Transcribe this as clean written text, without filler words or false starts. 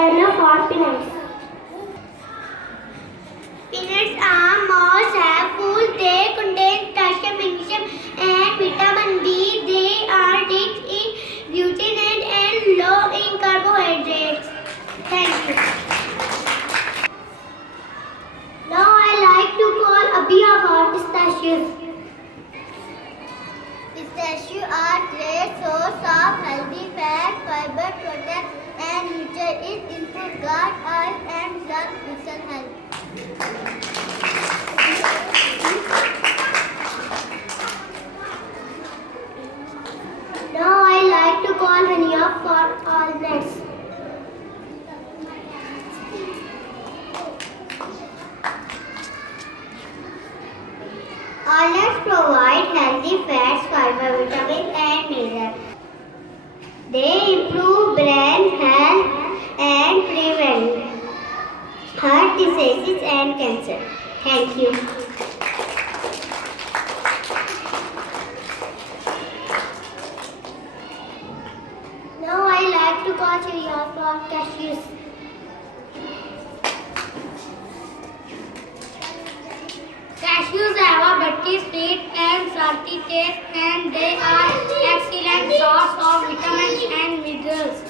banana for peanuts. Peanuts are most helpful. They contain calcium, magnesium, and vitamin B. They are rich in gluten and low in carbohydrates. Thank you. Now I like to call Abhi about pistachios. Pistachios are great source of healthy fat, fiber, protein, and nutrients include gut, eye, and blood vessel health. Now I like to call honey for all nuts. Walnuts provide healthy fats, fiber, vitamins, and minerals. They improve brain health and prevent heart diseases and cancer. Thank you. Now I like to call cereals for cashews. Cashews have a buttery, sweet, and salty taste, and they are excellent source of vitamins and minerals.